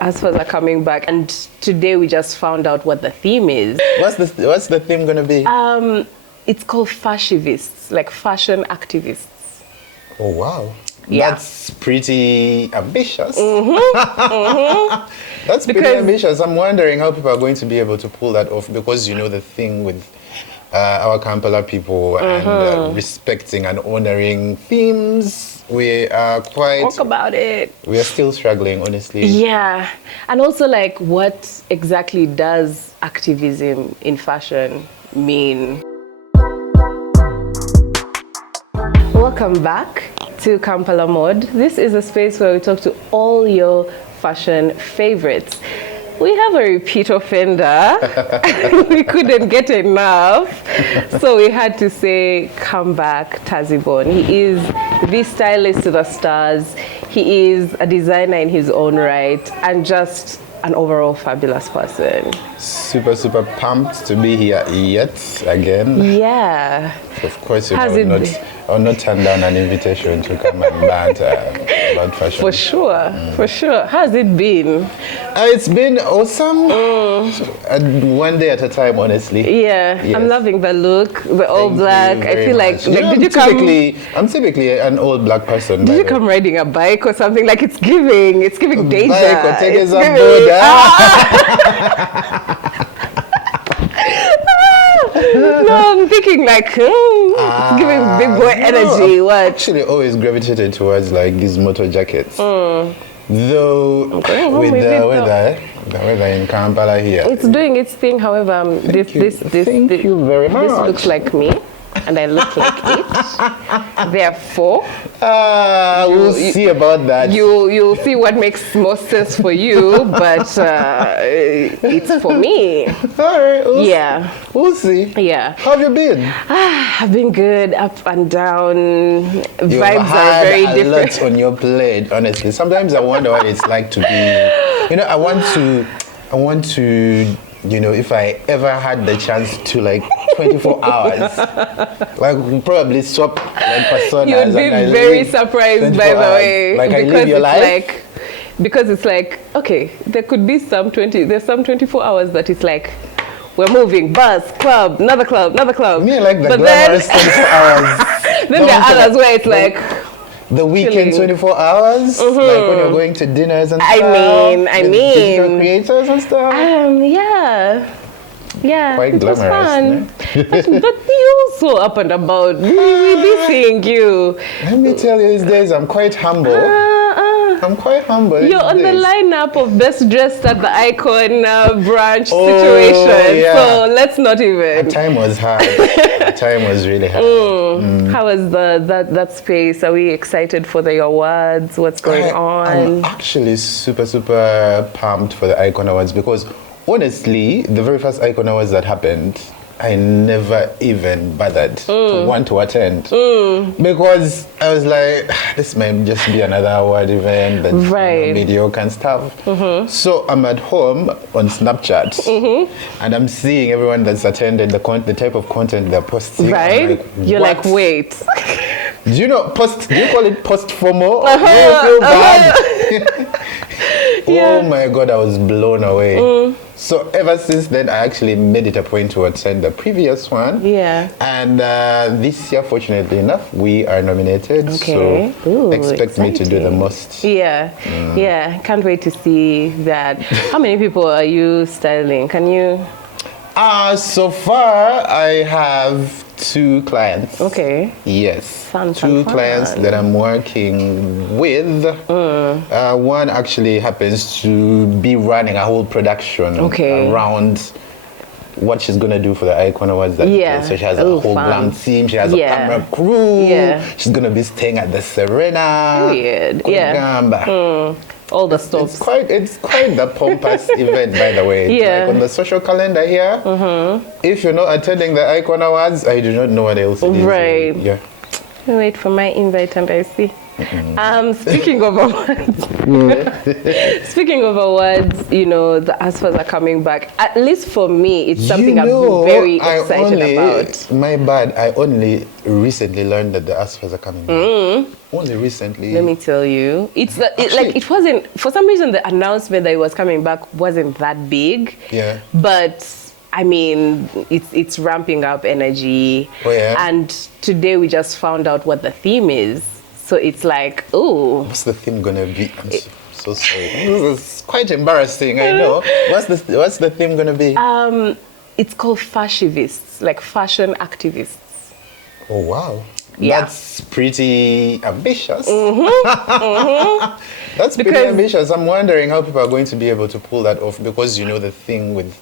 ASFAs are coming back, and today we just found out what the theme is. What's the theme gonna be? It's called fashivists, like fashion activists. Oh wow. Yeah. That's pretty ambitious. That's pretty ambitious. I'm wondering how people are going to be able to pull that off, because you know the thing with our Kampala people and respecting and honoring themes, we are quite... Talk about it. We are still struggling, honestly. Yeah. And also, like, what exactly does activism in fashion mean? Welcome back to Kampala Mode. This is a space where we talk to all your fashion favorites. We have a repeat offender. We couldn't get enough. So we had to say, come back, Tazibone. He is the stylist to the stars. He is a designer in his own right, and just an overall fabulous person. Super pumped to be here yet again. Yeah. Of course, I will not turn down an invitation to come and banter about fashion. For sure, for sure. How's it been? It's been awesome. One day at a time, honestly. Yeah, Yes. I'm loving the look, the all Thank black. you I very feel much. like You know, did you come? I'm typically an old black person. Did you come riding a bike or something? Like it's giving danger. Bike or take It's a giving- border. No, I'm thinking like it's giving big boy energy. I've What? actually always gravitated towards like these motor jackets. Though with the weather in Kampala here. It's doing its thing. However, Thank you very much. This looks like me, and I look like it. Therefore, We'll see about that. you'll see what makes most sense for you, but it's for me. Alright, we'll see. Yeah. How have you been? I've been good, up and down. You've Vibes are very had a different. lot on your plate, honestly. Sometimes I wonder what it's like to be, I want to, if I ever had the chance to 24 hours, probably swap personas. You'd be very surprised, by the way, I live your life. Because it's okay, there could be there's some 24 hours that it's we're moving, bus, club, another club. Me like the But glamorous 24 hours. Then there are others where it's the weekend chilling. 24 hours, when you're going to dinners and I stuff. mean, with digital creators and stuff. yeah, Quite it was glamorous, fun. But you also up and about. We be seeing you. Let me tell you, these days I'm quite humble. I'm quite humble. You're on the lineup of best dressed at the iKon branch Oh, situation. yeah. So let's not even. Time was hard. Time was really hard. How was that space? Are we excited for the awards? What's going on? I'm actually super pumped for the iKon Awards, because honestly, the very first iKon Awards that happened, I never even bothered to want to attend, because I was like, this might just be another award event that's mediocre and stuff. So I'm at home on Snapchat, and I'm seeing everyone that's attended the type of content they're posting. Right? You're what? wait. Do you call it post FOMO? Do you feel bad? Oh my God, I was blown away. So ever since then, I actually made it a point to attend the previous one. Yeah. And this year, fortunately enough, we are nominated. Okay. So Ooh, expect me to do the most. Yeah. Can't wait to see that. How many people are you styling? Can you? So far, I have 2 clients. Okay. Yes. Fun, 2 clients that I'm working with. One actually happens to be running a whole production around what she's going to do for the iKon Awards. So she has a whole glam team. She has a camera crew. She's going to be staying at the Serena. Period. All the stops. It's quite the pompous event, by the way. On the social calendar here, if you're not attending the iKon Awards, I do not know what else it is. Right. me wait for my invite and I see. Speaking of awards, speaking of awards, you know, the ASFAs are coming back. At least for me, it's something I'm very excited about. My bad. I only recently learned that the ASFAs are coming back. Only recently. Let me tell you, it wasn't, for some reason the announcement that it was coming back wasn't that big. Yeah. But I mean, it's ramping up energy. Oh yeah. And today we just found out what the theme is. So it's like, oh. What's the theme gonna be? I'm so sorry. It's quite embarrassing, I know. What's the theme gonna be? It's called fashivists, like fashion activists. Oh wow. Yeah. That's pretty ambitious. That's pretty ambitious. I'm wondering how people are going to be able to pull that off, because you know the thing with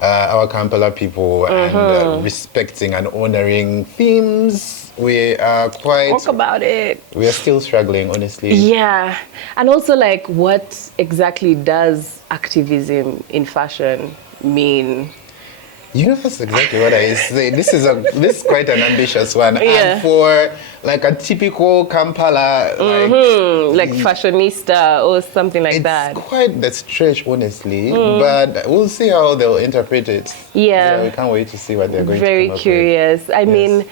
our Kampala people and respecting and honoring themes. We are quite... Talk about it. We are still struggling, honestly. Yeah. And also, like, what exactly does activism in fashion mean? You know, that's exactly what I say. This is quite an ambitious one. Yeah. And for like a typical Kampala, like fashionista or something like that. It's quite the stretch, honestly. But we'll see how they'll interpret it. Yeah. We can't wait to see what they're going to Very come up curious. with. I mean,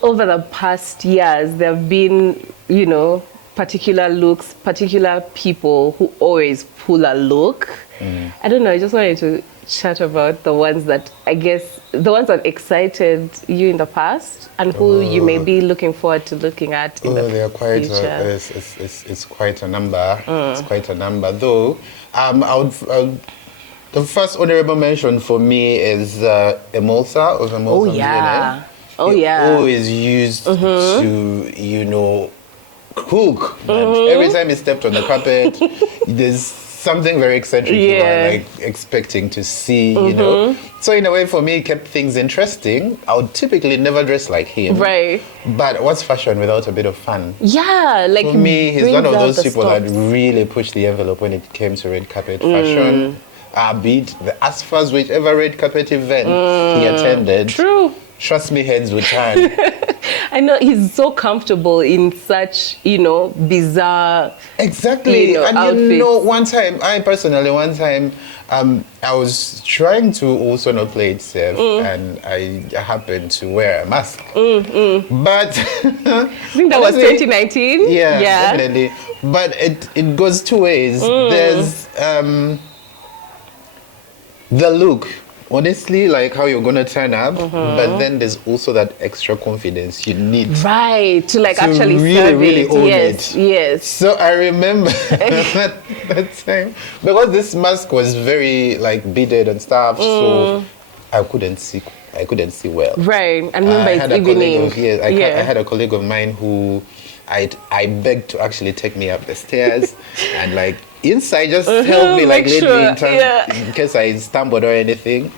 over the past years, there have been, you know, particular looks, particular people who always pull a look. I don't know, I just wanted to chat about the ones that, I guess, the ones that excited you in the past and who you may be looking forward to looking at in the they are quite future. It's quite a number. It's quite a number, though. The first honorable mention for me is Emulsa of Emulsa. Oh yeah. Oh yeah. Always used to, you know, cook. And every time he stepped on the carpet, there's something very eccentric you are like expecting to see, you know. So in a way, for me, it kept things interesting. I would typically never dress like him. Right. But what's fashion without a bit of fun? Yeah, like for me, he's one of those people that stops. really pushed the envelope when it came to red carpet fashion. Be it the ASFAs, whichever red carpet event he attended. True. Trust me, heads would turn. I know, he's so comfortable in such, you know, bizarre, exactly. you know, and outfits. you know, one time, I was trying to also not play it safe, and I happened to wear a mask. But I think that was 2019. Yeah, definitely. But it goes two ways. There's the look. Honestly, like how you're gonna turn up, but then there's also that extra confidence you need, right? To like to actually really serve it. own Yes, it. yes. So I remember that time, because this mask was very like beaded and stuff, so I couldn't see well. Right, and remember it's evening. I had a colleague of mine who I begged to actually take me up the stairs and like inside just help me, like lead me in case I stumbled or anything.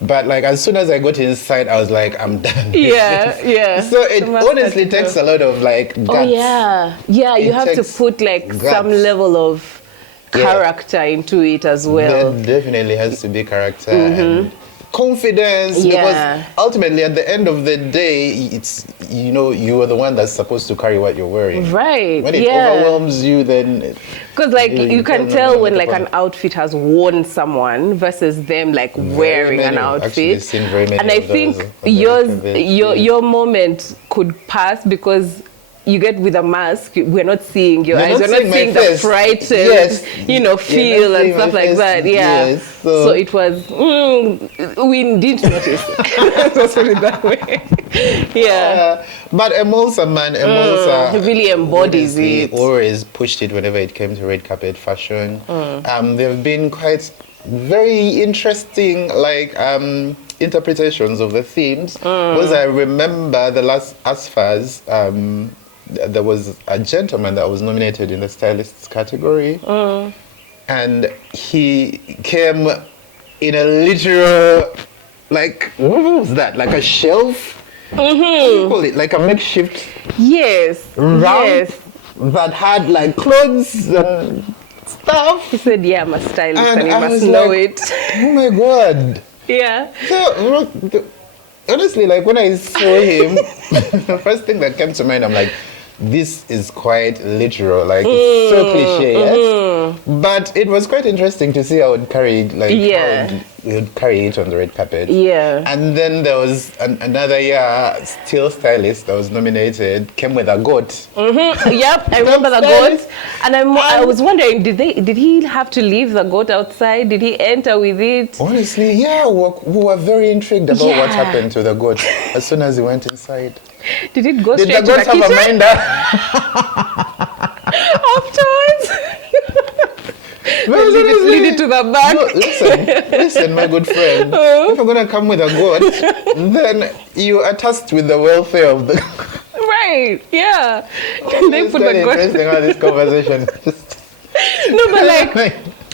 But like as soon as I got inside, I was like, I'm done. Yeah. So it honestly takes a lot of like guts. Oh yeah. You have to put like some level of character into it as well. There definitely has to be character and confidence, because ultimately at the end of the day, it's, you know, you are the one that's supposed to carry what you're wearing. Right. When it overwhelms you, then because like you can tell when like an outfit has worn someone versus them like wearing an outfit. And I think your moment could pass because you get with a mask, we're not seeing your eyes, we're not seeing the frightened, you know, feel and stuff like that. So it was, we didn't notice. Let's put it that way. But Emulsa, he really embodies it. Always pushed it whenever it came to red carpet fashion. There have been quite very interesting, like, interpretations of the themes. Because I remember the last ASFAs, there was a gentleman that was nominated in the Stylist category, and he came in a literal, like, what was that? Like a shelf? What do you call it? Like a makeshift ramp that had like clothes and stuff. He said, yeah, I'm a stylist and you I must was know like, it. Oh my God. Yeah. So, honestly, like when I saw him, the first thing that came to mind, I'm like, this is quite literal. Like it's so cliche, yes? But it was quite interesting to see how it would carry it, like how it would carry it on the red carpet. Yeah. And then there was another year, still Stylist that was nominated, came with a goat. Yep, I remember the goat. And I was wondering, did he have to leave the goat outside? Did he enter with it? Honestly, yeah, we were very intrigued about what happened to the goat as soon as he went inside. Did it go Did straight the to the goat have kitchen? a minder? Afterwards? No, Did it lead it to the back? No, listen, my good friend. If you're gonna come with a goat, then you are tasked with the welfare of the. Right? Yeah. They It's put quite the goat. interesting how this conversation. No, but like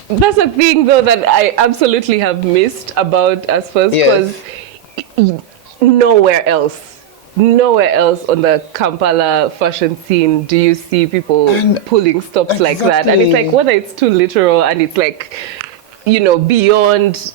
that's a thing though that I absolutely have missed about ASFAs because nowhere else on the Kampala fashion scene do you see people pulling stops like that. And it's like whether it's too literal and it's like, you know, beyond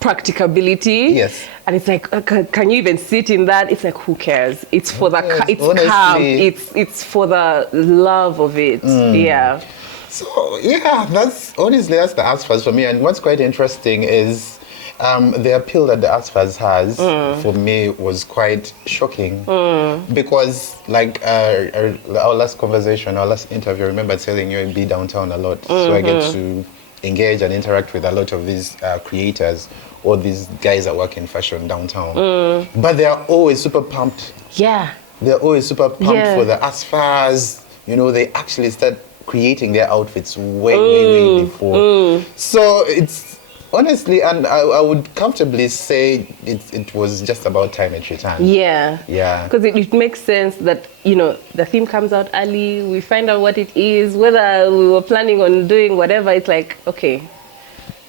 practicability. Yes. And it's like, can you even sit in that? It's like, who cares? It's for it's honestly. calm. It's for the love of it. Yeah. So yeah, that's the ASFAs for me. And what's quite interesting is the appeal that the ASFAs has for me was quite shocking because like our last conversation, our last interview, I remember telling you I'd be downtown a lot, so I get to engage and interact with a lot of these creators or these guys that work in fashion downtown. But they are always super pumped. Yeah. They're always super pumped for the ASFAs. You know, they actually start creating their outfits way before. So it's honestly, and I would comfortably say it was just about time it returned. Yeah. Yeah. Because it makes sense that, you know, the theme comes out early, we find out what it is, whether we were planning on doing whatever, it's like, okay,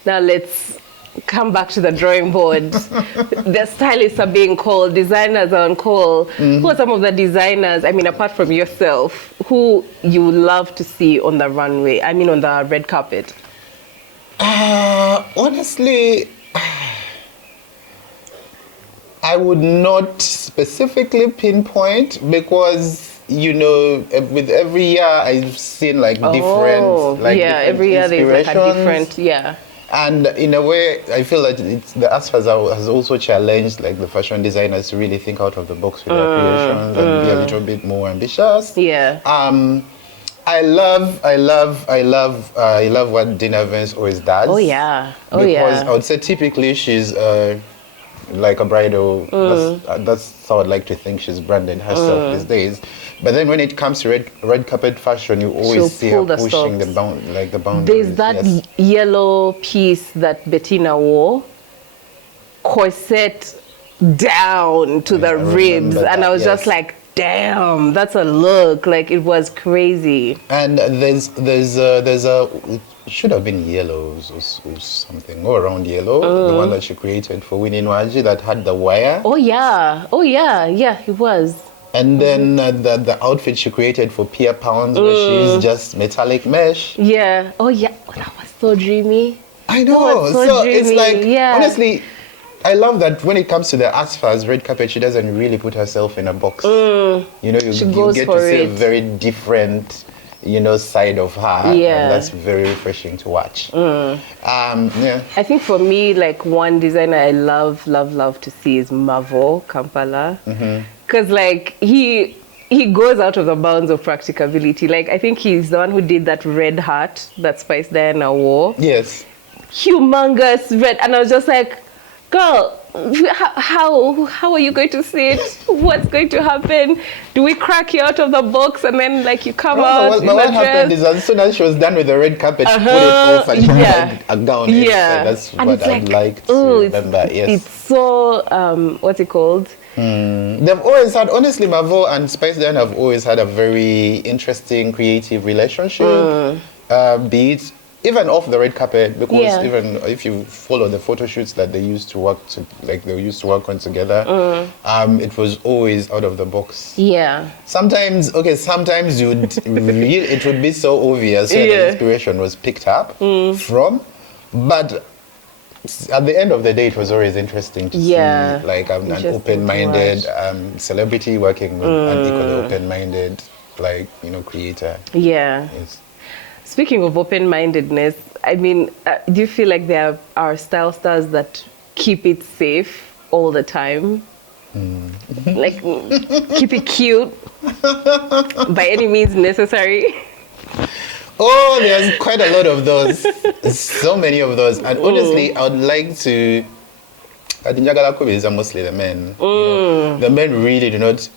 now let's come back to the drawing board. The stylists are being called, designers are on call. Who are some of the designers, I mean, apart from yourself, who you would love to see on the runway, I mean on the red carpet? Honestly, I would not specifically pinpoint because, you know, with every year I've seen like different, like different every year there's like a different, And in a way, I feel that the ASFAs has also challenged like the fashion designers to really think out of the box with their creations and be a little bit more ambitious. Yeah. I love what Dina Vance always does. Oh yeah. Because I would say typically she's like a bridal. That's how I'd like to think she's branded herself these days. But then when it comes to red carpet fashion, you always see her pushing the boundaries. There's that yellow piece that Bettina wore, corset down to the ribs, and I was just like, damn, that's a look. Like, it was crazy. And there's a it should have been yellows or something, or around yellow, the one that she created for Winnie Nwaji that had the wire. Oh yeah, it was. And then the outfit she created for Pia Pounds, where she's just metallic mesh. Yeah. Oh yeah. Oh, that was so dreamy. I know. So it's like, honestly, I love that when it comes to the ASFAs red carpet, she doesn't really put herself in a box. You know, you get to see a very different, you know, side of her. Yeah. And that's very refreshing to watch. I think for me, like, one designer I love to see is Mavo Kampala. Because, like, he goes out of the bounds of practicability. Like, I think he's the one who did that red hat that Spice Diana wore. Yes. Humongous red. And I was just like, girl, how are you going to see it? What's going to happen? Do we crack you out of the box and then, like, you come out in what a happened dress? is as soon as she was done with the red carpet, she put it off and she had a gown inside. That's and what I'd like to remember. Yes. It's so, what's it called? They've always had, honestly, Mavo and Spice Diana have always had a very interesting, creative relationship. Be it even off the red carpet, because even if you follow the photo shoots that they used to work on together, it was always out of the box. Yeah. Sometimes it would be so obvious where the inspiration was picked up from, but at the end of the day, it was always interesting to see, like, an open-minded celebrity working with an equally open-minded, like, creator. Yeah. Yes. Speaking of open-mindedness, I mean, do you feel like there are style stars that keep it safe all the time? Like, keep it cute by any means necessary? Oh, there's quite a lot of those. So many of those. And honestly, I would like to... I think Jagala are mostly the men. The men really do not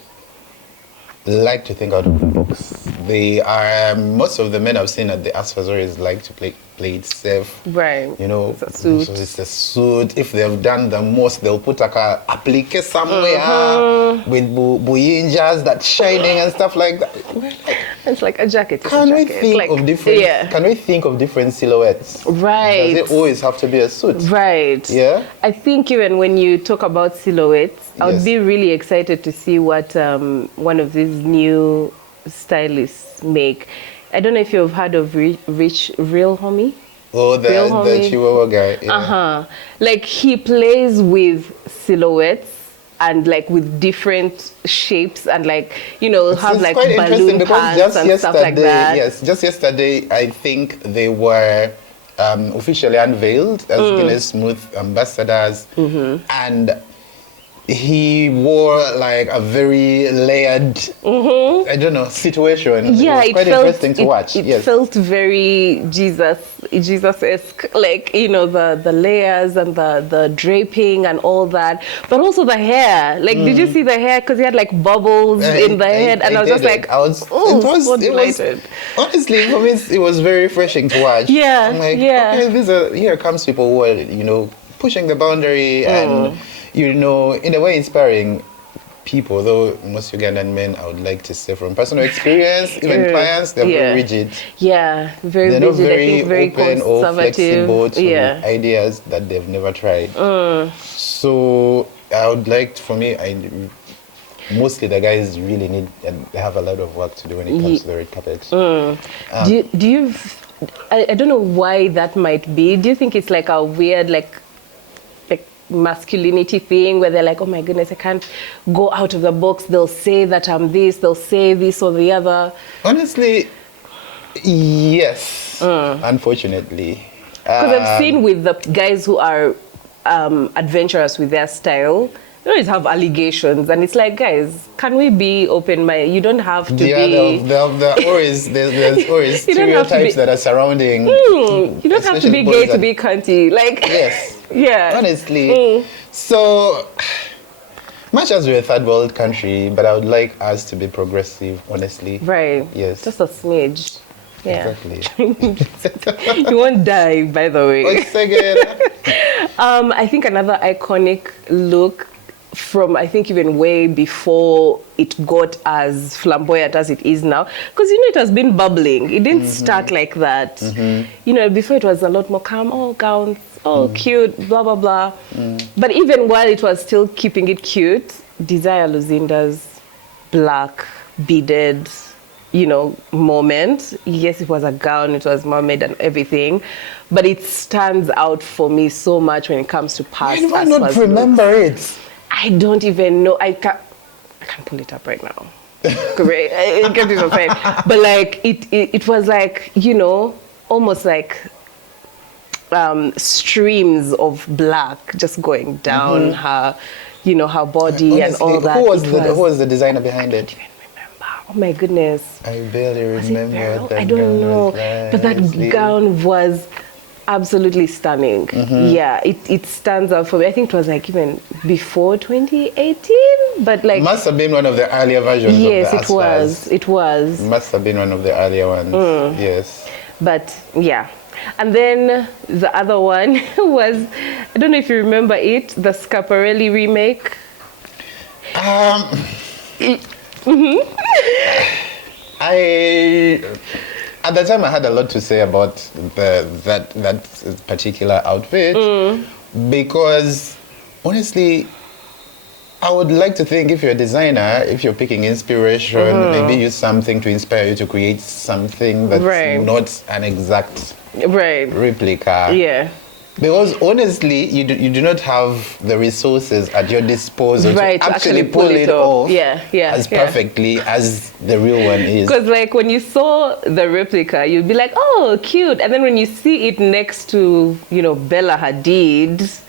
like to think out of the box. They are... Most of the men I've seen at the ASFAs always like to play it safe. Right. It's a suit. So it's a suit. If they've done the most, they'll put like a applique somewhere with buyinjas that's shining and stuff like that. It's like a jacket. Can we think of different? Yeah. Can we think of different silhouettes? Right. Does it always have to be a suit? Right. Yeah. I think even when you talk about silhouettes, I would be really excited to see what one of these new stylists make. I don't know if you've heard of Rich Real Homie. Oh, the Chihuahua guy. Yeah. Like, he plays with silhouettes and like with different shapes and like, have like balloon pants and stuff like that. Yes, just yesterday, I think they were officially unveiled as Guinness Smooth ambassadors, and he wore like a very layered, I don't know, situation. Yeah, it was quite interesting to watch. It felt very Jesus-esque, like, the layers and the draping and all that. But also the hair. Like, did you see the hair? Because he had like bubbles in the head. And I was just like, so delighted. Honestly, for me, it was very refreshing to watch. Yeah, I'm like, okay, here comes people who are, pushing the boundary and, in a way inspiring people, though most Ugandan men, I would like to say from personal experience, even clients, they're very rigid. Yeah, very they're rigid. Not very, I think very open or flexible to ideas that they've never tried. So I would like, for me, mostly the guys really need, and they have a lot of work to do when it comes to the red carpet. Do you, I don't know why that might be. Do you think it's like a weird, like masculinity thing where they're like, oh my goodness, I can't go out of the box, they'll say that I'm this, they'll say this or the other? Honestly, yes, unfortunately. Because I've seen with the guys who are adventurous with their style, they always have allegations, and it's like, guys, can we be open-minded? You don't have to be... There's always stereotypes that are surrounding... you don't have to be gay to be cunty. Like, yes. Yeah. Honestly. So, much as we're a third world country, but I would like us to be progressive, honestly. Right. Yes. Just a smidge. Yeah. Exactly. You won't die, by the way. Once again. I think another iconic look from, I think, even way before it got as flamboyant as it is now, because it has been bubbling. It didn't start like that. Before it was a lot more calm. Gowns, cute, blah blah blah. But even while it was still keeping it cute, Desire Luzinda's black beaded moment. Yes, it was a gown, it was mermaid and everything, but it stands out for me so much when it comes to past. Why do I not remember it? I don't even know. I can pull it up right now. Great. I get what you're saying. But like it was like, almost like streams of black just going down her, her body. Honestly, and all that. Who was the designer behind it? Oh my goodness. I barely remember what that I don't know. Like. But that gown was absolutely stunning. Yeah, it stands out for me. I think it was like even before 2018, but like... Must have been one of the earlier versions of the ASFAs. It was. Must have been one of the earlier ones, yes. But yeah. And then the other one was, I don't know if you remember it, the Schiaparelli remake. At the time, I had a lot to say about that particular outfit because, honestly, I would like to think if you're a designer, if you're picking inspiration, maybe use something to inspire you to create something that's not an exact replica. Yeah. Because honestly, you do not have the resources at your disposal Right, to actually pull it off as perfectly as the real one is. Because like when you saw the replica, you'd be like, oh, cute. And then when you see it next to, you know, Bella Hadid,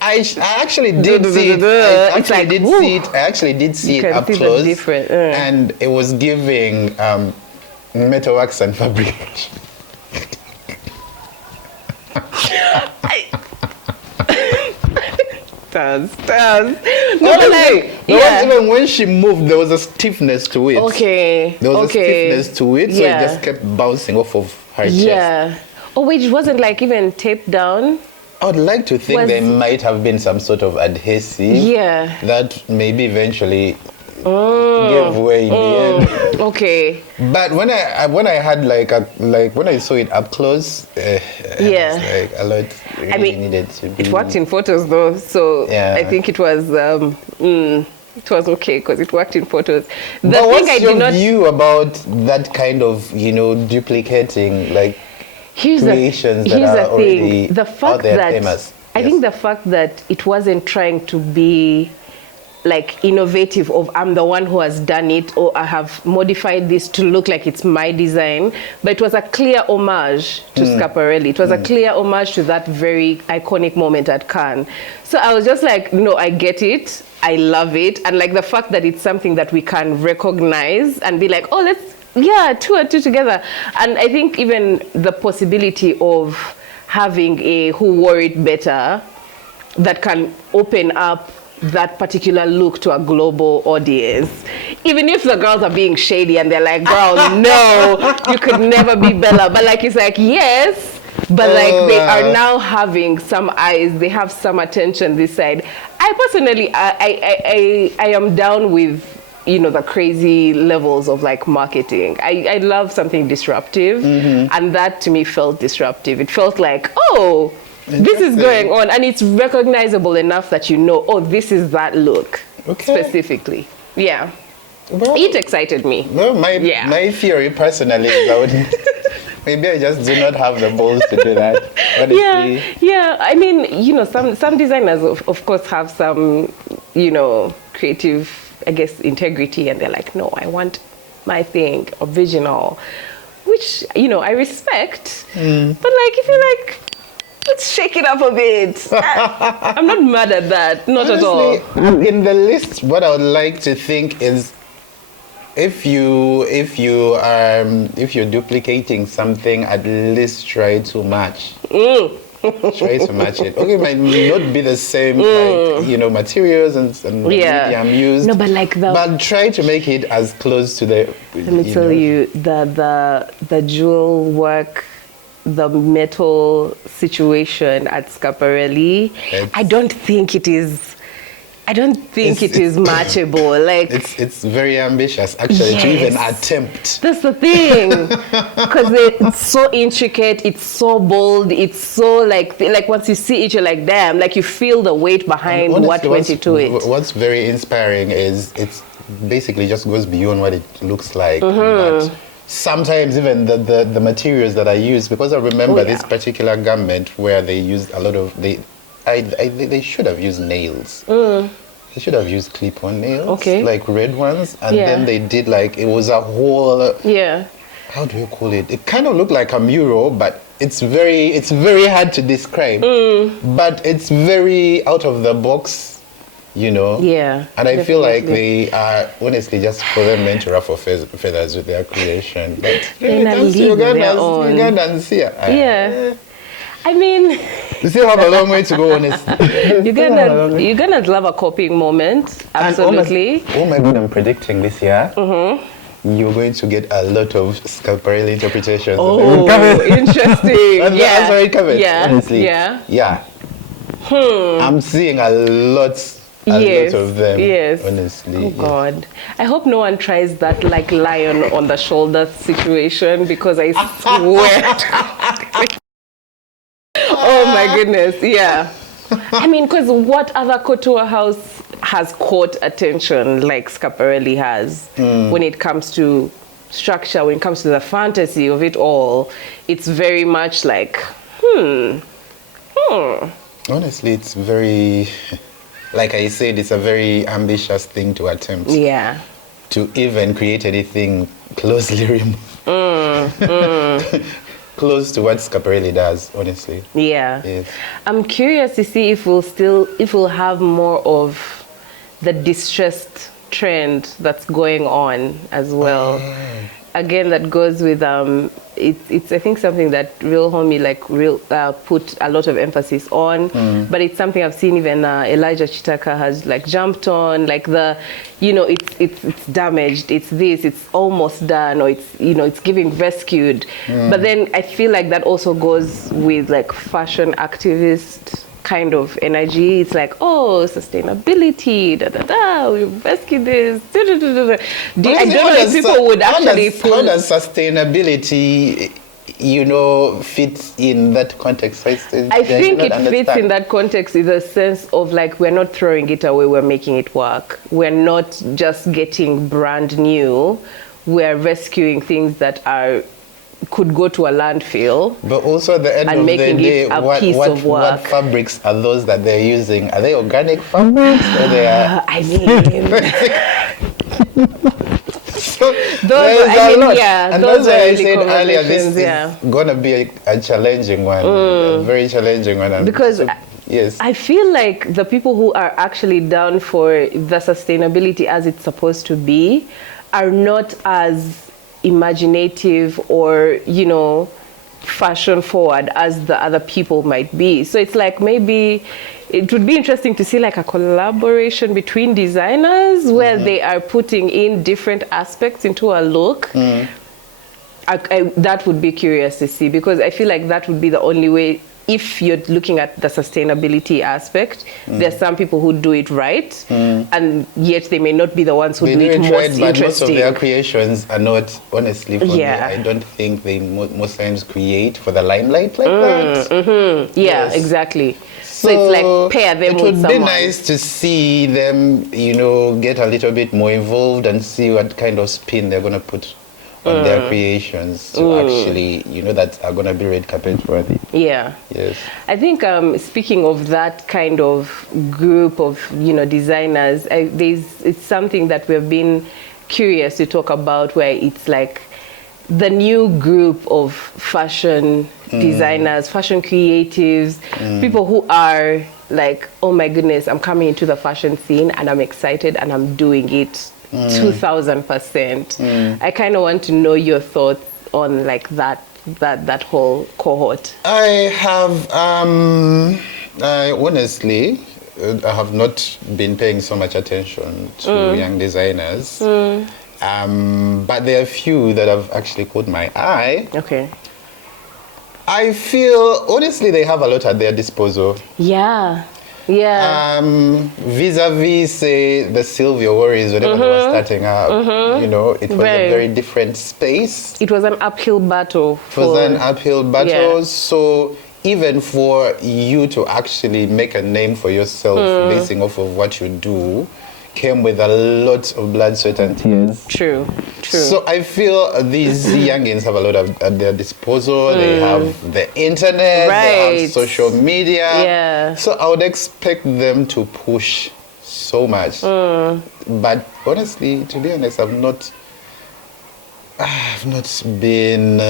I actually did see it. I actually did see it up close. And it was giving metalworks and fabrication. Does. Even when she moved, there was a stiffness to it. Okay. There was a stiffness to it, so it just kept bouncing off of her chest. Yeah. Oh, wait, it wasn't like even taped down? I would like to think there might have been some sort of adhesive that maybe eventually gave way in the end. Okay. But when I had when I saw it up close, it was like a lot really needed to be. It worked in photos though, so I think it was it was okay because it worked in photos. What's your view about that kind of, you know, duplicating creations that are already out there famous? I think the fact that it wasn't trying to be like innovative of I'm the one who has done it or I have modified this to look like it's my design, but it was a clear homage to Schiaparelli. It was a clear homage to that very iconic moment at Cannes. So I was just like, no, I get it, I love it, and like the fact that it's something that we can recognize and be like, oh, let's two and two together. And I think even the possibility of having a Who Wore It Better that can open up that particular look to a global audience, even if the girls are being shady and they're like, girl, no, you could never be Bella, but like it's like, yes, but like they are now having some eyes, they have some attention this side. I personally I am down with, you know, the crazy levels of like marketing. I love something disruptive, and that to me felt disruptive. It felt like, oh, this is going on, and it's recognizable enough that you know, oh, this is that look specifically. Yeah. Well, it excited me. Well, my theory personally is maybe I just do not have the balls to do that. Honestly. Yeah. I mean, you know, some designers of course have some, you know, creative, I guess, integrity, and they're like, no, I want my thing original, which, you know, I respect. But like, if you're like, let's shake it up a bit. I'm not mad at that, not honestly, at all. In the list, what I would like to think is, if you're duplicating something, at least try to match. Try to match it. Okay, it might not be the same, like, you know, materials and medium used. No, but like but try to make it as close to the. Let me tell you, the jewel work, the metal situation at Schiaparelli, I don't think it is matchable. Like it's very ambitious actually to even attempt. That's the thing, because it's so intricate, it's so bold, it's so like once you see it, you're like, damn, like you feel the weight behind honestly, what went into it. What's very inspiring is it's basically just goes beyond what it looks like. But sometimes even the materials that I use, because I remember this particular garment where they used a lot of they should have used nails. They should have used clip-on nails, like red ones, and then they did like, it was a whole how do you call it? It kind of looked like a mural, but it's very hard to describe. But it's very out of the box, you know. Yeah. And I feel like they are honestly just for them meant to ruffle feathers with their creation. But when it comes to Ugandans here. Yeah. I mean, you still have a long way to go, honestly. You're gonna love a copying moment, absolutely. Oh my God, I'm predicting this year. You're going to get a lot of Schiaparelli interpretations. Oh, interesting. That's already covered, honestly. Yeah. I'm seeing a lot of them, honestly. Oh God. I hope no one tries that like lion on the shoulder situation, because I swear. Oh my goodness, yeah. I mean, because what other couture house has caught attention like Schiaparelli has when it comes to structure, when it comes to the fantasy of it all? It's very much like, Honestly, it's very, like I said, it's a very ambitious thing to attempt. Yeah. To even create anything closely close to what Schiaparelli does, honestly. Yeah. Yes. I'm curious to see if we'll have more of the distressed trend that's going on as well. Again, that goes with it's I think something that real homie put a lot of emphasis on, but it's something I've seen even Elijah Chitaka has like jumped on, like it's damaged, it's this, it's almost done, or it's giving rescued. But then I feel like that also goes with like fashion activist kind of energy. It's like, oh, sustainability, we rescue this. I don't know if people would actually how does sustainability, fit in that context? I think it fits in that context in the sense of like, we're not throwing it away, we're making it work. We're not just getting brand new, we're rescuing things that could go to a landfill. But also at the end of the day, what fabrics are those that they're using? Are they organic fabrics? Or they are... I mean... so those are a lot. Yeah, and that's why I said earlier, this is going to be a challenging one, a very challenging one. Because yes, I feel like the people who are actually down for the sustainability as it's supposed to be are not as imaginative or fashion forward as the other people might be. So it's like, maybe it would be interesting to see like a collaboration between designers where they are putting in different aspects into a look. That would be curious to see, because I feel like that would be the only way. If you're looking at the sustainability aspect, there's some people who do it right, and yet they may not be the ones who do it most interesting. But most of their creations are not, honestly, for me, I don't think they most times create for the limelight like that. Yeah, yes. Exactly. So it's like pair them with someone. It would be nice to see them, get a little bit more involved and see what kind of spin they're going to put on their creations to actually, that are going to be red carpet worthy. Yeah. Yes. I think speaking of that kind of group of, designers, it's something that we've been curious to talk about, where it's like the new group of fashion designers, fashion creatives, people who are like, oh my goodness, I'm coming into the fashion scene and I'm excited and I'm doing it 2000%. I kind of want to know your thoughts on like that whole cohort. I have honestly, I have not been paying so much attention to young designers, but there are a few that have actually caught my eye. Okay. I feel honestly they have a lot at their disposal. Yeah. Yeah. Vis-a-vis, say, the Sylvia Warriors, whenever they were starting up, it was a very different space. It was an uphill battle. Yeah. So even for you to actually make a name for yourself basing off of what you do, came with a lot of blood, sweat, and tears. True. So I feel these youngins have a lot at their disposal. They have the internet, they have social media. Yeah. So I would expect them to push so much. But honestly, to be honest, I've not been...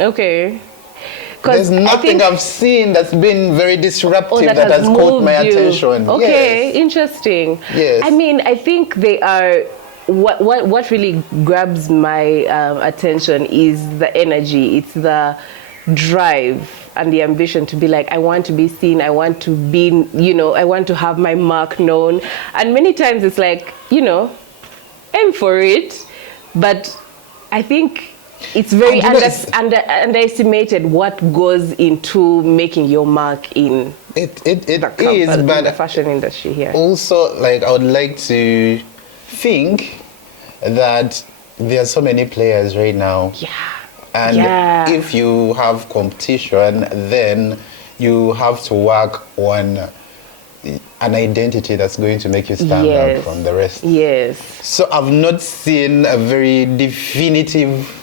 Okay. There's nothing I've seen that's been very disruptive that has caught my attention. Okay, interesting. Yes. I mean, I think they are... What really grabs my attention is the energy. It's the drive and the ambition to be like, I want to be seen, I want to be, I want to have my mark known. And many times it's like, aim for it. But I think it's very underestimated what goes into making your mark in the fashion industry here. Also, like, I would like to think that there are so many players right now. Yeah. And if you have competition, then you have to work on an identity that's going to make you stand out from the rest. Yes. So I've not seen a very definitive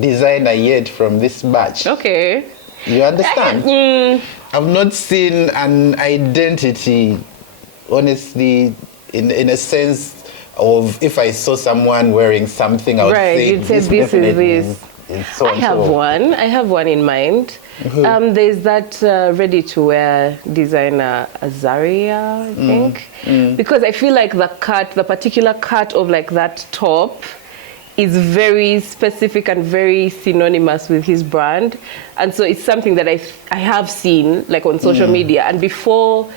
designer yet from this batch. Okay. You understand? I've not seen an identity, honestly, in a sense of if I saw someone wearing something, I would say, you'd say this is this. So I have one in mind. There's that ready-to-wear designer Azaria, I think, because I feel like the particular cut of like that top is very specific and very synonymous with his brand, and so it's something that I have seen like on social media, and before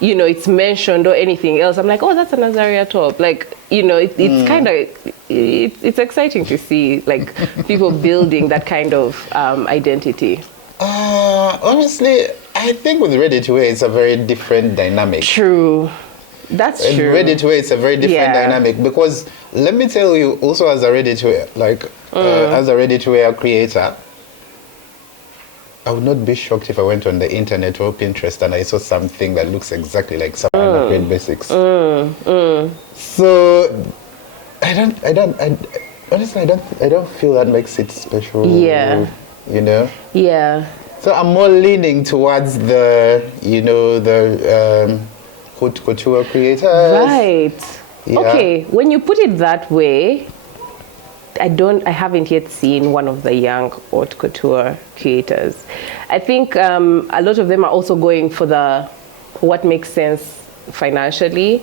it's mentioned or anything else, I'm like, oh, that's an Azaria top. Like, it's kind of, it's exciting to see like people building that kind of identity. Honestly, I think with ready-to-wear, it's a very different dynamic. True. That's true. Ready-to-wear, it's a very different dynamic, because let me tell you, also as a ready-to-wear, as a ready-to-wear creator, I would not be shocked if I went on the internet or Pinterest and I saw something that looks exactly like someone that create basics. So honestly, I don't feel that makes it special. Yeah. Yeah. So I'm more leaning towards the haute couture creators. Right. Yeah. Okay. When you put it that way, I haven't yet seen one of the young haute couture creators. I think a lot of them are also going for what makes sense financially,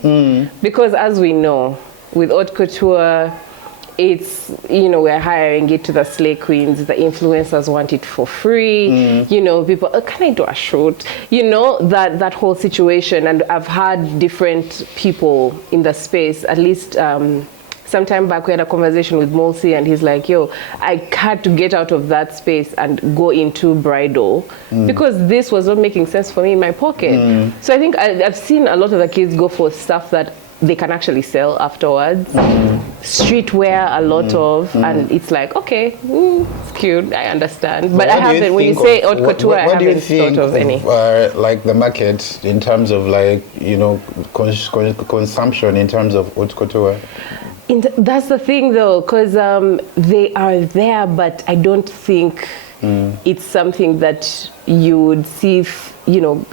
because as we know, with haute couture, it's, we're hiring it to the slay queens, the influencers want it for free, people, can I do a shoot? That whole situation. And I've had different people in the space, at least sometime back we had a conversation with Molsey, and he's like, yo, I had to get out of that space and go into bridal because this was not making sense for me in my pocket. So I think I've seen a lot of the kids go for stuff that they can actually sell afterwards. Streetwear, a lot of, and it's like, okay, it's cute, I understand. But I haven't, when you say haute couture, I haven't thought of any. Like the market in terms of like, consumption in terms of haute couture? That's the thing though, because they are there, but I don't think it's something that you would see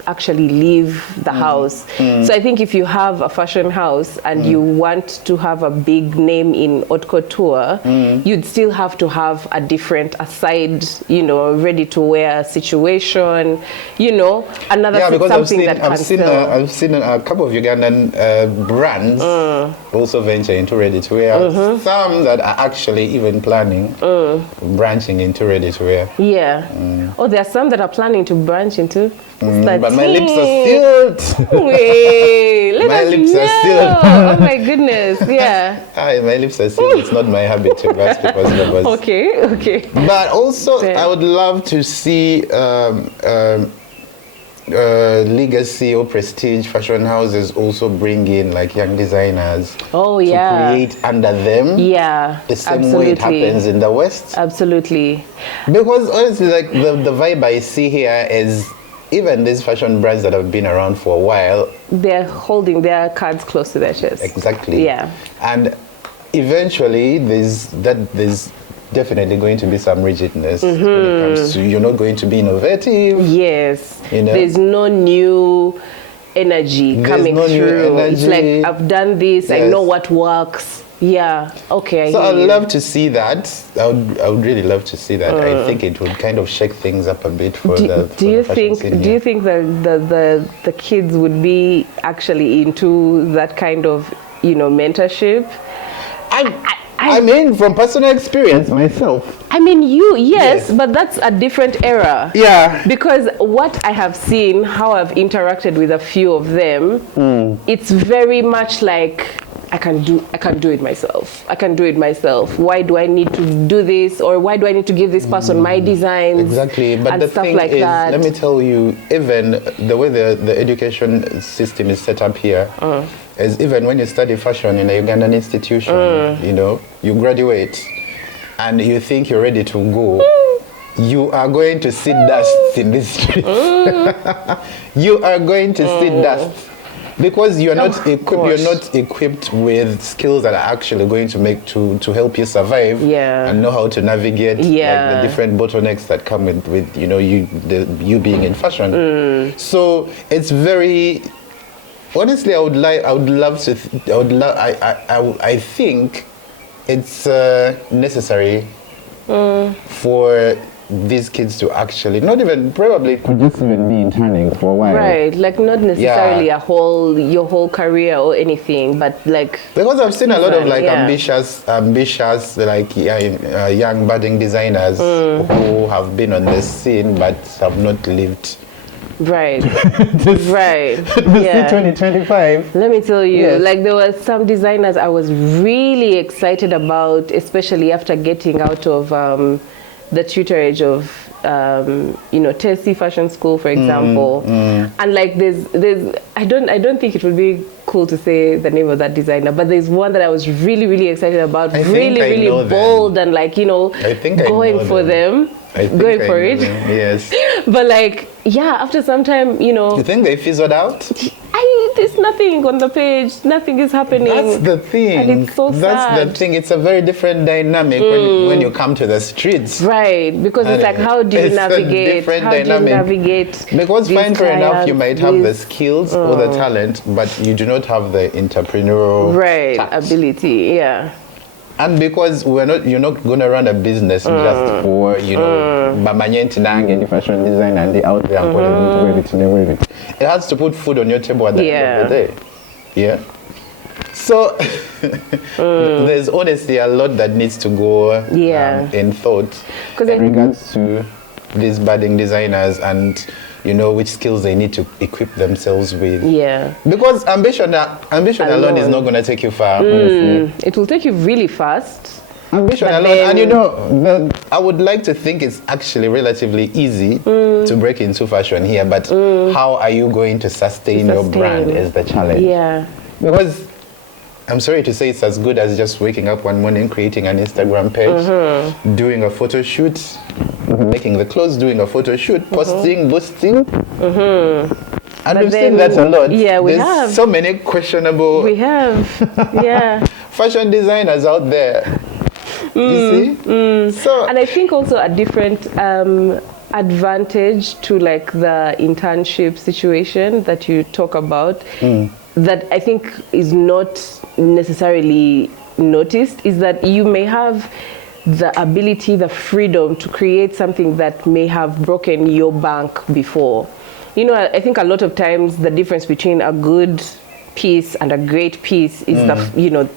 actually leave the house. So I think if you have a fashion house and you want to have a big name in haute couture, you'd still have to have a different aside, ready to wear situation, another something that can sell. I've seen a couple of Ugandan brands also venture into ready to wear. Some that are actually even planning branching into ready to wear. Yeah. Oh, there are some that are planning to branch into. But my lips are sealed. Wait, my lips are sealed. Oh my goodness, yeah. My lips are sealed. It's not my habit to grasp people's numbers. Okay. But also, I would love to see legacy or prestige fashion houses also bring in like young designers to create under them. The same way it happens in the West. Absolutely. Because honestly, like the vibe I see here is even these fashion brands that have been around for a while, they're holding their cards close to their chest. Exactly. Yeah. And eventually there's definitely going to be some rigidness when it comes to, you're not going to be innovative. Yes. There's no new energy coming through. It's like, I've done this, I know what works. Yeah, okay. So I'd love to see that. I would really love to see that. I think it would kind of shake things up a bit for the fashion scene. Do you think that the kids would be actually into that kind of, mentorship? I mean, from personal experience myself. I mean, yes, but that's a different era. Yeah. Because what I have seen, how I've interacted with a few of them, it's very much like, I can do it myself. I can do it myself. Why do I need to do this? Or why do I need to give this person my designs? Exactly. But and the stuff thing like is, that. let me tell you, even the way the education system is set up here, is even when you study fashion in a Ugandan institution, you graduate and you think you're ready to go. You are going to see dust in this street. You are going to see dust. Because you're not equipped. gosh. You're not equipped with skills that are actually going to make to help you survive. Yeah. And know how to navigate like the different bottlenecks that come with you being in fashion. So it's very. Honestly, I think it's necessary for these kids to actually not even probably could just even be interning for a while. Right, like not necessarily your whole career or anything, but like because I've seen a lot of like ambitious like young budding designers who have been on the scene but have not lived. Right. Right. 2025. Let me tell you, Yes. like there were some designers I was really excited about, especially after getting out of the tutorage of Tessie Fashion School, for example. And like there's I don't think it would be cool to say the name of that designer, but there's one that I was really, really excited about, really bold and like, going for them. Going for it. Yes. But like, after some time, You think they fizzled out? There's nothing on the page. Nothing is happening. That's the thing. And it's so sad. That's the thing. It's a very different dynamic when you come to the streets. Right. Because it's like, how do you navigate? Because fine, fair enough, you might have the skills or the talent, but you do not have the entrepreneurial tact. ability. Yeah. And because you're not going to run a business just for, Bamanyenti and fashion design and they out there and wear it. It has to put food on your table at the end of the day. Yeah. So there's honestly a lot that needs to go in thought in regards to these budding designers and which skills they need to equip themselves with. Yeah. Because ambition alone is not going to take you far. It will take you really fast. Ambition alone, and I would like to think it's actually relatively easy to break into fashion here, but how are you going to sustain your brand is the challenge. Yeah. Because I'm sorry to say it's as good as just waking up one morning, creating an Instagram page, doing a photo shoot, making the clothes, doing a photo shoot, posting, boosting. And we've seen that a lot. Yeah, we There's have. so many questionable fashion designers out there. You see? So, and I think also a different advantage to like the internship situation that you talk about that I think is not necessarily noticed is that you may have the ability, the freedom to create something that may have broken your bank before. I think a lot of times the difference between a good piece and a great piece is the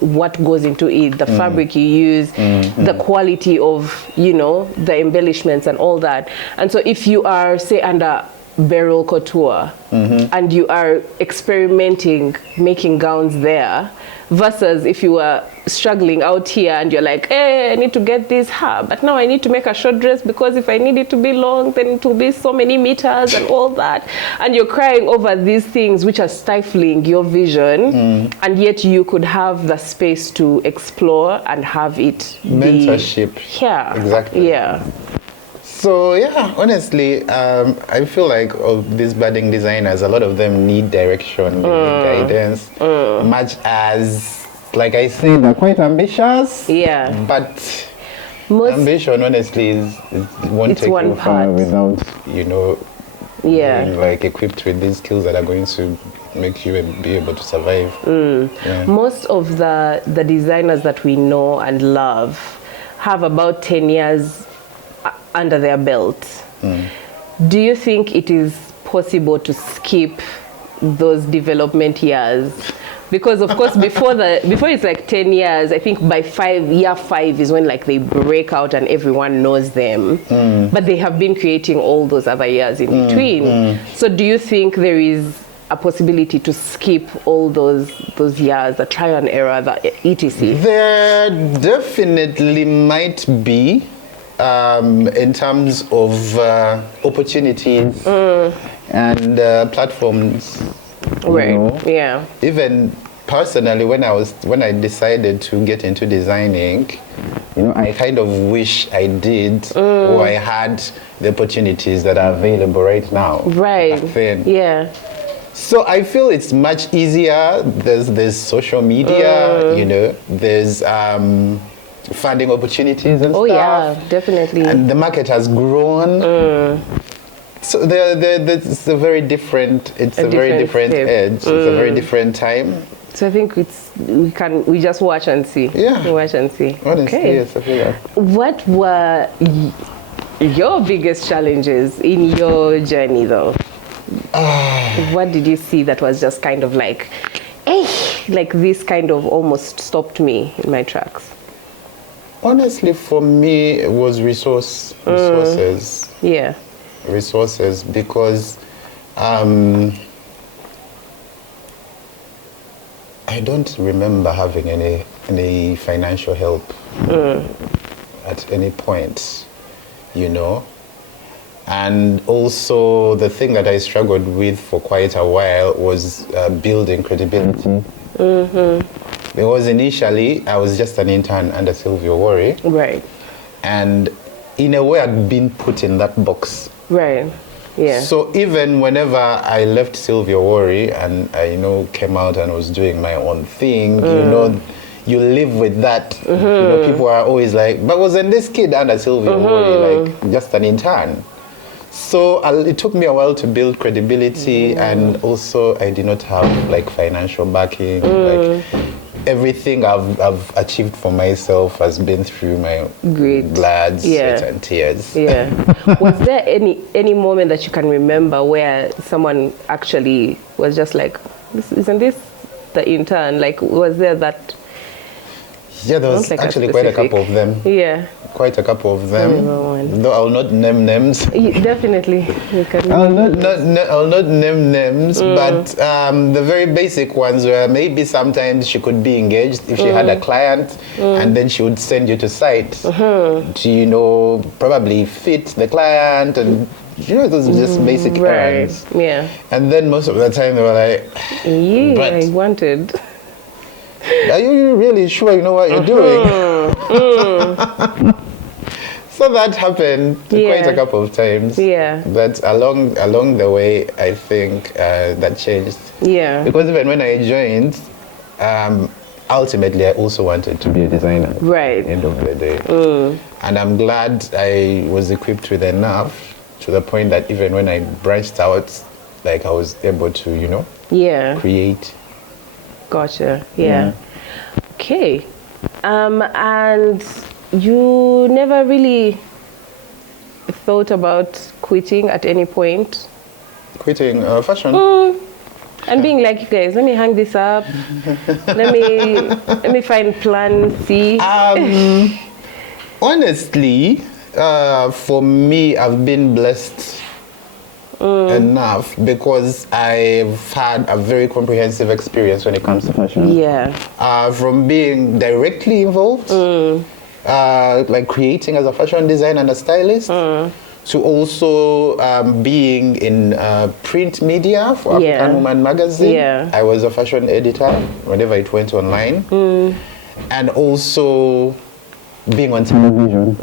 what goes into it, the fabric you use, the quality of the embellishments and all that. And so if you are say under Beryl Couture and you are experimenting making gowns there versus if you are struggling out here and you're like, hey, I need to get this but now I need to make a short dress because if I need it to be long then it will be so many meters and all that, and you're crying over these things which are stifling your vision, and yet you could have the space to explore and have it mentorship. Exactly. So honestly, I feel like of these budding designers, a lot of them need direction, they need guidance, much as, like I said, they're quite ambitious. Yeah. But ambition, honestly, won't take you far without, being like equipped with these skills that are going to make you be able to survive. Most of the designers that we know and love have about 10 years under their belt. Do you think it is possible to skip those development years? Because of course before it's like 10 years, I think by year 5 is when like they break out and everyone knows them. But they have been creating all those other years in between. So do you think there is a possibility to skip all those years, the trial and error, the etc? There definitely might be. In terms of opportunities and platforms, right? Even personally, when I decided to get into designing, I kind of wish I did or I had the opportunities that are available right now. Right. Back then. So I feel it's much easier. There's social media, you know, there's funding opportunities and Oh stuff. yeah, definitely. And the market has grown. So it's a very different. It's a very different edge. It's a very different time. So I think we just watch and see. Yeah. We watch and see. Honestly, Okay. yes, I feel that. What were your biggest challenges in your journey, though? What did you see that was just kind of like, hey, like this kind of almost stopped me in my tracks? Honestly, for me, it was resources. Yeah. Resources, because I don't remember having any financial help at any point, you know. And also the thing that I struggled with for quite a while was building credibility. Because initially I was just an intern under Sylvia Worry. Right. And in a way I'd been put in that box. Right. Yeah. So even whenever I left Sylvia Worry and I, you know, came out and was doing my own thing, you know, you live with that. You know, people are always like, but wasn't this kid under Sylvia Worry like just an intern? So it took me a while to build credibility, and also I did not have like financial backing. Like everything I've achieved for myself has been through my blood, sweat, and tears. Yeah. Was there any moment that you can remember where someone actually was just like, isn't this the intern? Like, was there that? Yeah, there was like actually quite a couple of them. Yeah. Quite a couple of them. Though I'll not name names. Definitely. You can I'll not name names, but the very basic ones were maybe sometimes she could be engaged if she had a client, and then she would send you to site to, you know, probably fit the client, and you know, those are just basic errands. Yeah. And then most of the time they were like, yeah, but I wanted. Are you really sure you know what you're doing? So that happened quite a couple of times. Yeah. But along the way, I think that changed. Yeah. Because even when I joined, ultimately I also wanted to be a designer. Right. At the end of the day. And I'm glad I was equipped with enough to the point that even when I branched out, like I was able to, you know, create. Gotcha. Yeah. Okay. And you never really thought about quitting at any point? Quitting fashion? And being like, you guys, let me hang this up. let me find plan C. Honestly, for me, I've been blessed enough because I've had a very comprehensive experience when it comes to fashion. Yeah. From being directly involved, like creating as a fashion designer and a stylist, to also being in print media for African Woman magazine. Yeah. I was a fashion editor whenever it went online. And also being on television,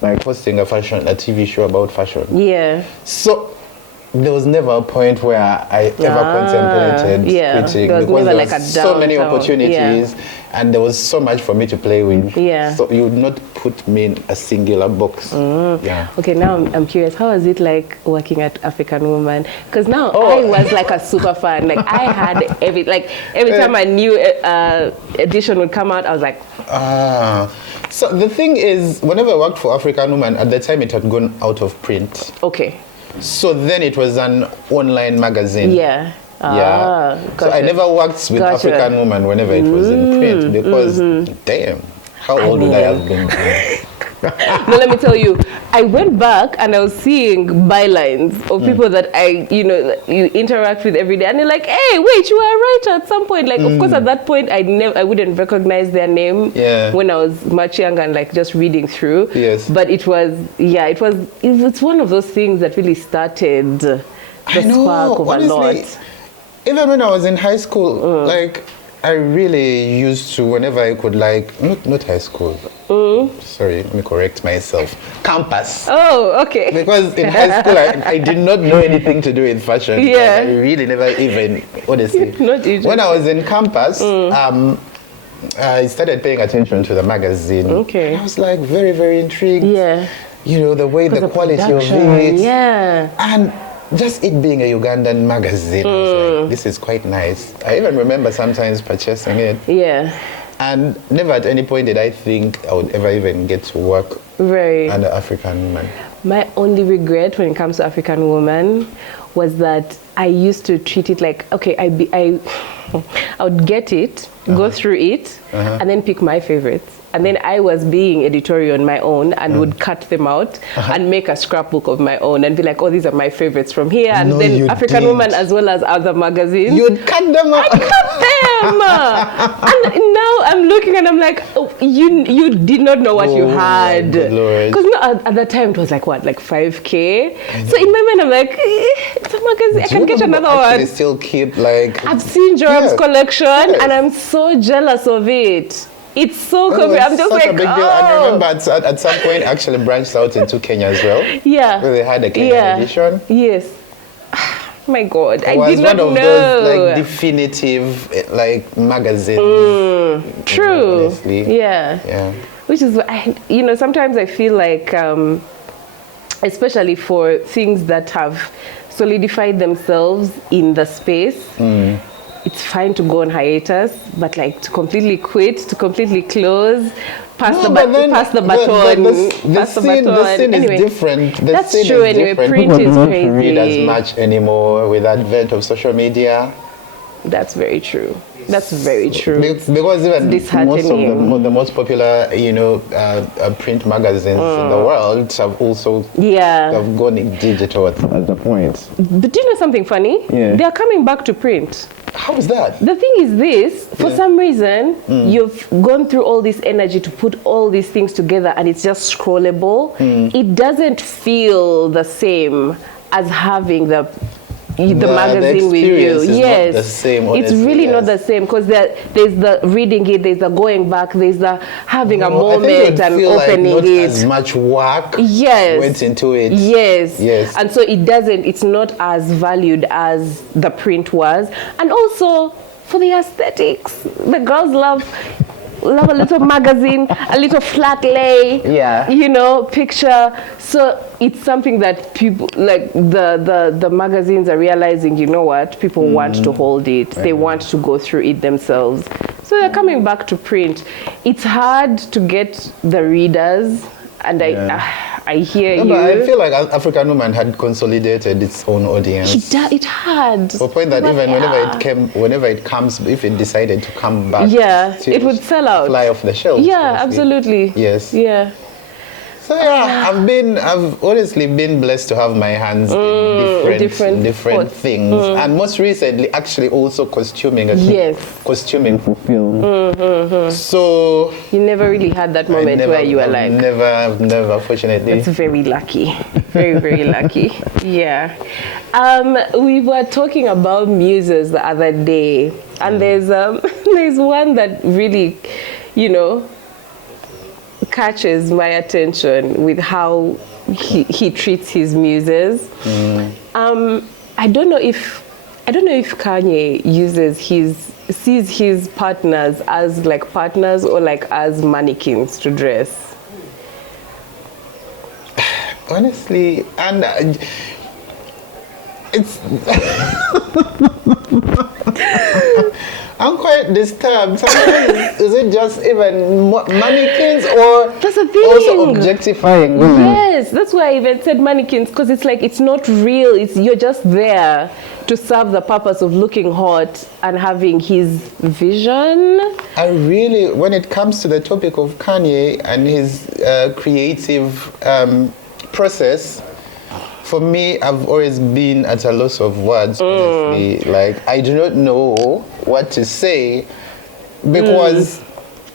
like hosting a TV show about fashion. Yeah. So there was never a point where I ever contemplated quitting, because there was so many opportunities and there was so much for me to play with. Yeah. So you would not put me in a singular box. Yeah. Okay, now I'm curious. How was it like working at African Woman? Because now I was like a super fan. Like I had every time a new edition would come out, I was like. So the thing is, whenever I worked for African Woman, at the time it had gone out of print. Okay. So then it was an online magazine. Yeah. Gotcha. So I never worked with African Woman whenever it was in print, because damn, how old would I have been? No, let me tell you, I went back and I was seeing bylines of people that you interact with every day, and they're like, hey, wait, you were a writer at some point. Like, of course, at that point, I wouldn't recognize their name when I was much younger and like just reading through. Yes. But it's one of those things that really started the spark of honestly, a lot. Even when I was in high school, like I really used to, whenever I could, like, not high school. Sorry, let me correct myself. Campus. Oh, okay. Because in high school, I did not know anything to do with fashion. Yeah. I really never even, honestly. Not even. When I was in campus, I started paying attention to the magazine. Okay. I was like very, very intrigued. Yeah. You know, the way, the quality of production, it. Yeah. And just it being a Ugandan magazine, I was like, this is quite nice. I even remember sometimes purchasing it. Yeah. And never at any point did I think I would ever even get to work under African woman. My only regret when it comes to African woman was that I used to treat it like, okay, I would get it, go through it, and then pick my favorites. And then I was being editorial on my own and would cut them out and make a scrapbook of my own and be like, oh, these are my favorites from here. And No, then you African didn't. Woman as well as other magazines. You'd cut them out. I cut them! And now I'm looking and I'm like, oh, you did not know what you had. Because at that time it was like what, like 5K? So in my mind I'm like, it's a magazine, I can get another one. They still keep like... I've seen Joram's collection and I'm so jealous of it. It's so cool. I'm just like, a big deal. I remember at some point actually branched out into Kenya as well. Yeah. Where they had a Kenya edition. Yes. My God, It I was did not one of know. those like definitive like magazines. True. Honestly. Yeah. Yeah. Which is, you know, sometimes I feel like, especially for things that have solidified themselves in the space, it's fine to go on hiatus, but like to completely quit, to completely close, pass the baton. The scene Anyway, is different. That's true anyway. Print is don't crazy. read as much anymore with the advent of social media. That's very true. That's very true. Because even most of the most popular, you know, print magazines in the world have also have gone digital at the point. But do you know something funny? Yeah. They are coming back to print. How is that? The thing is this, for some reason, you've gone through all this energy to put all these things together and it's just scrollable. It doesn't feel the same as having the magazine with you. Yes, not the same, honestly, it's really not the same because there's the reading it, there's the going back, there's the having a moment and opening like not it. As much work went into it. Yes. And so it's not as valued as the print was. And also for the aesthetics, the girls love a little magazine, a little flat lay, you know, picture. So it's something that people, like the magazines are realizing, you know what, people want to hold it. They want to go through it themselves. So they're coming back to print. It's hard to get the readers, and I hear you. But I feel like African Woman had consolidated its own audience. It had. To a point that even whenever it comes, if it decided to come back, it would sell out. Fly off the shelves. Yeah, absolutely. Yes. Yeah. So I've honestly been blessed to have my hands in different things, and most recently, actually also costuming. Costuming for film. So you never really had that moment where you were like, never, fortunately. That's very lucky, very, very lucky. Yeah. We were talking about muses the other day, and there's one that really, you know, catches my attention with how he treats his muses. I don't know if Kanye sees his partners as like partners or like as mannequins to dress. Honestly, and it's I'm quite disturbed. Sometimes is it just even mannequins or that's the thing. Also objectifying women? Yes, that's why I even said mannequins, because it's like it's not real. You're just there to serve the purpose of looking hot and having his vision. I really, when it comes to the topic of Kanye and his creative process, for me, I've always been at a loss of words, honestly. Like, I do not know what to say because,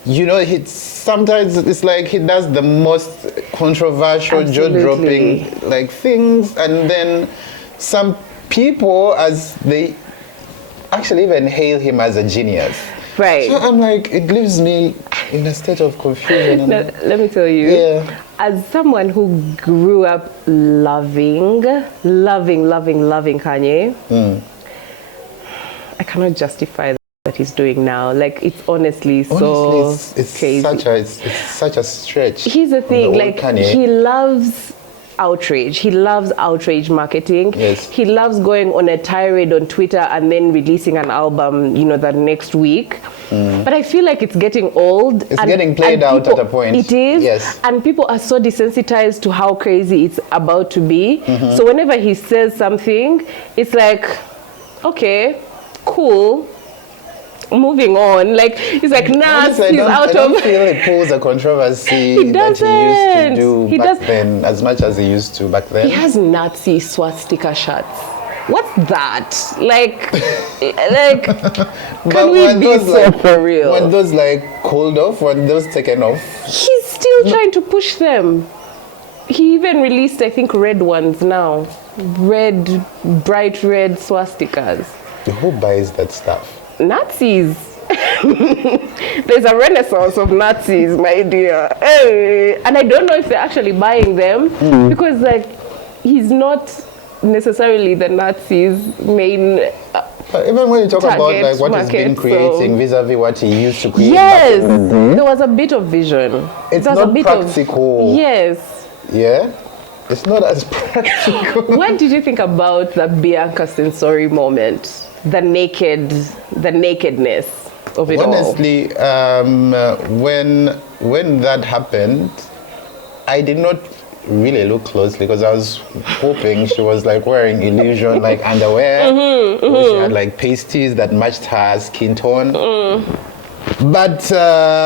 you know, sometimes it's like he does the most controversial, jaw-dropping, like, things. And then some people, as they actually even hail him as a genius. Right. So I'm like, it leaves me in a state of confusion. Now, let me tell you, Yeah. as someone who grew up loving Kanye, I cannot justify that he's doing now. Like, it's honestly so it's crazy. it's such a stretch. Here's the thing, like, Kanye. he loves outrage. He loves outrage marketing. Yes. He loves going on a tirade on Twitter and then releasing an album, the next week. But I feel like it's getting old. It's getting played out at a point. It is. Yes. And people are so desensitized to how crazy it's about to be. So whenever he says something, it's like, okay, cool. Moving on, like he's like, nah, Honestly, he's I out don't of. feel it pulls a controversy He that he used to do He back does- then, as much as he used to back then. He has Nazi swastika shirts. What's that? Like, can we be so for real? When those cooled off, when those taken off, He's still trying to push them. He even released, I think, red ones now. Bright red swastikas. who buys that stuff? Nazis. There's a renaissance of Nazis, my dear. Hey. And I don't know if they're actually buying them because, he's not necessarily the Nazis' main. But even when you talk about Target what he's been market, creating vis-a-vis what he used to create, Yes, there was a bit of vision. it's There was a not bit practical. Yes. Yeah, it's not as practical. What did you think about the Bianca Sensori moment? The nakedness of it all. Honestly, when that happened, I did not really look closely because I was hoping she was wearing illusion underwear. Or she had pasties that matched her skin tone. But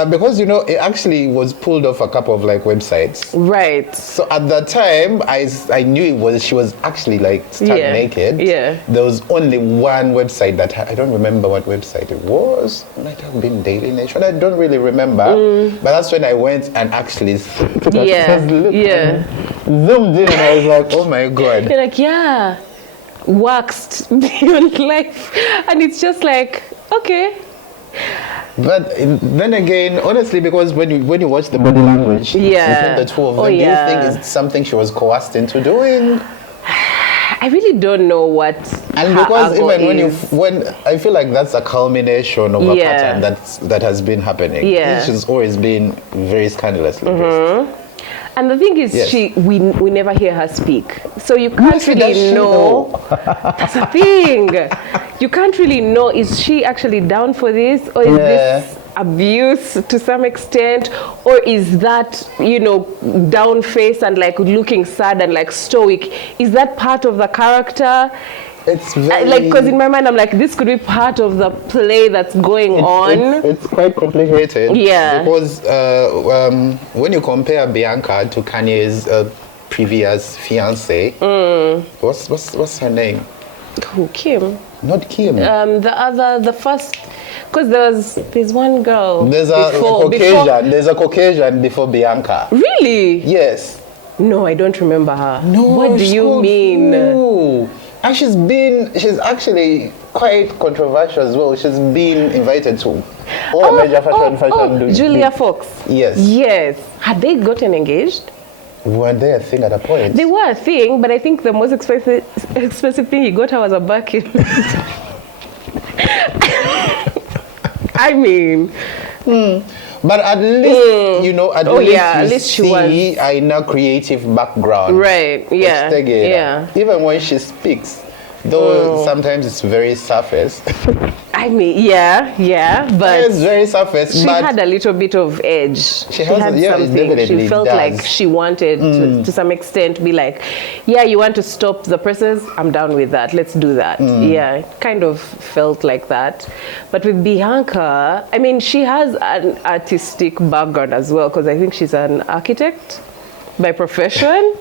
because it actually was pulled off a couple of websites. Right. So at that time, I knew she was actually stark naked. Yeah. There was only one website that I don't remember what website it was. It might have been Daily Nation. I don't really remember. But that's when I went and actually zoomed in, and I was like, oh my god. You're like, yeah, waxed beyond life, and it's just like, okay. But then again, honestly, because when you watch the body language between the two of them, do you think it's something she was coerced into doing? I really don't know what. And her because angle even is. when I feel like that's a culmination of a pattern that has been happening. Yeah. She's always been very scandalously dressed. And the thing is, we never hear her speak, so you can't Does really she know. That's the thing. You can't really know, is she actually down for this, or is this abuse to some extent, or is that down face and looking sad and stoic? Is that part of the character? It's very because in my mind I'm like, this could be part of the play that's going on. It's quite complicated. Yeah. Because when you compare Bianca to Kanye's previous fiance, what's her name? Who, Kim? Not Kim. The first, because there's one girl. There's a Caucasian before Bianca. Really? Yes. No, I don't remember her. No. What do you mean? No. And she's actually quite controversial as well. She's been invited to all major fashion. Julia Fox. Yes. Yes. Had they gotten engaged? Were they a thing at a point? They were a thing, but I think the most expensive thing he got her was a Birkin. I mean. But at least, at least she was in a creative background. Right, yeah. Yeah. Even when she speaks, though sometimes it's very surface. I mean, but it's very surface. she had a little bit of edge. She had something. She felt like she wanted to some extent be like, yeah, you want to stop the process? I'm down with that. Let's do that. Yeah, it kind of felt like that. But with Bianca, I mean, she has an artistic background as well, because I think she's an architect by profession.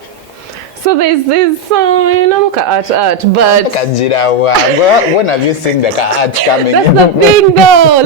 So there's art, but when have you seen the art coming? that's the thing, though.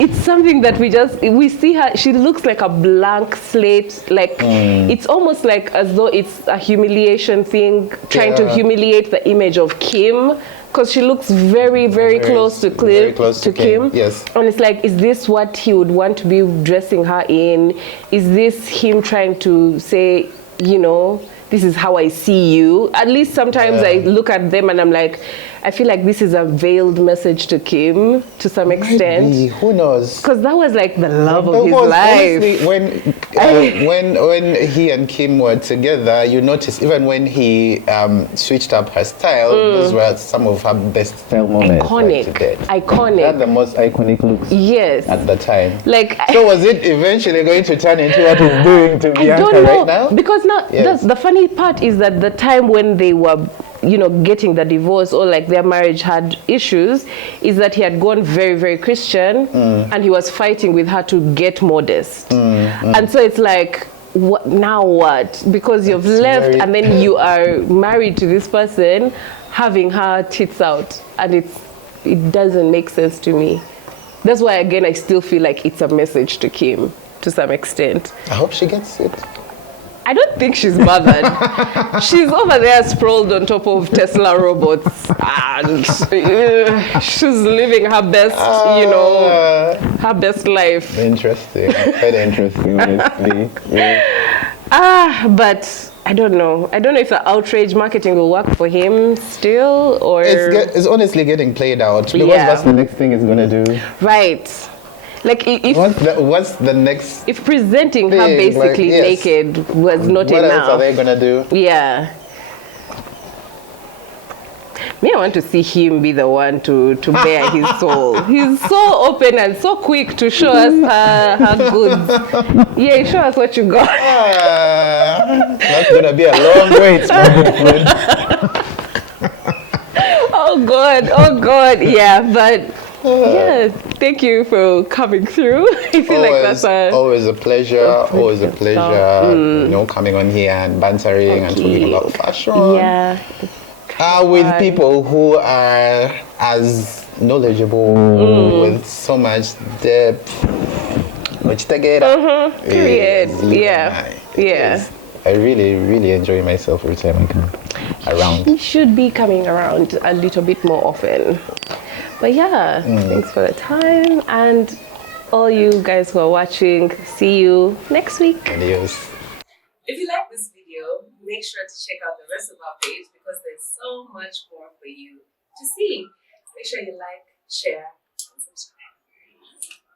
It's something that we see her. She looks like a blank slate. It's almost like as though it's a humiliation thing, trying to humiliate the image of Kim. because she looks very, very close to very close to Kim. Yes. And it's like, is this what he would want to be dressing her in? Is this him trying to say, you know, this is how I see you? At least sometimes I look at them and I'm like, I feel like this is a veiled message to Kim to some extent. Maybe. Who knows? Because that was like the love of his life. Honestly, when he and Kim were together, you notice even when he switched up her style, those were some of her best style moments. Iconic. Iconic. They had the most iconic looks. Yes. At the time. Like. So was it eventually going to turn into what he's doing to Bianca I don't know, right now? because now the funny part is that the time when they were, you know, getting the divorce or like their marriage had issues, is that he had gone very, very Christian and he was fighting with her to get modest. And so it's like, what now? What? Because you've left and then you are married to this person, having her tits out, and it doesn't make sense to me. That's why again I still feel like it's a message to Kim to some extent. I hope she gets it. I don't think she's bothered. She's over there sprawled on top of Tesla robots and she's living her best, you know, her best life. Interesting. Quite interesting, honestly. But I don't know. I don't know if the outrage marketing will work for him still, or... It's honestly getting played out because that's the next thing he's going to do. Right. Like if what's the next? If presenting her basically naked was not enough, what else are they gonna do? Yeah. Me, I want to see him be the one to bear his soul. He's so open and so quick to show us her goods. Yeah, show us what you got. That's gonna be a long wait, my good friend. Oh God, yeah, but. Yeah, thank you for coming through. I feel like that's always a pleasure. Always a pleasure. You know, coming on here and bantering and talking about fashion. Yeah. With people who are as knowledgeable with so much depth. Period. Yeah. Yeah. I really, really enjoy myself every time I come around. You should be coming around a little bit more often. But yeah, thanks for the time, and all you guys who are watching, see you next week. Adios. If you like this video, make sure to check out the rest of our page because there's so much more for you to see. Make sure you like, share,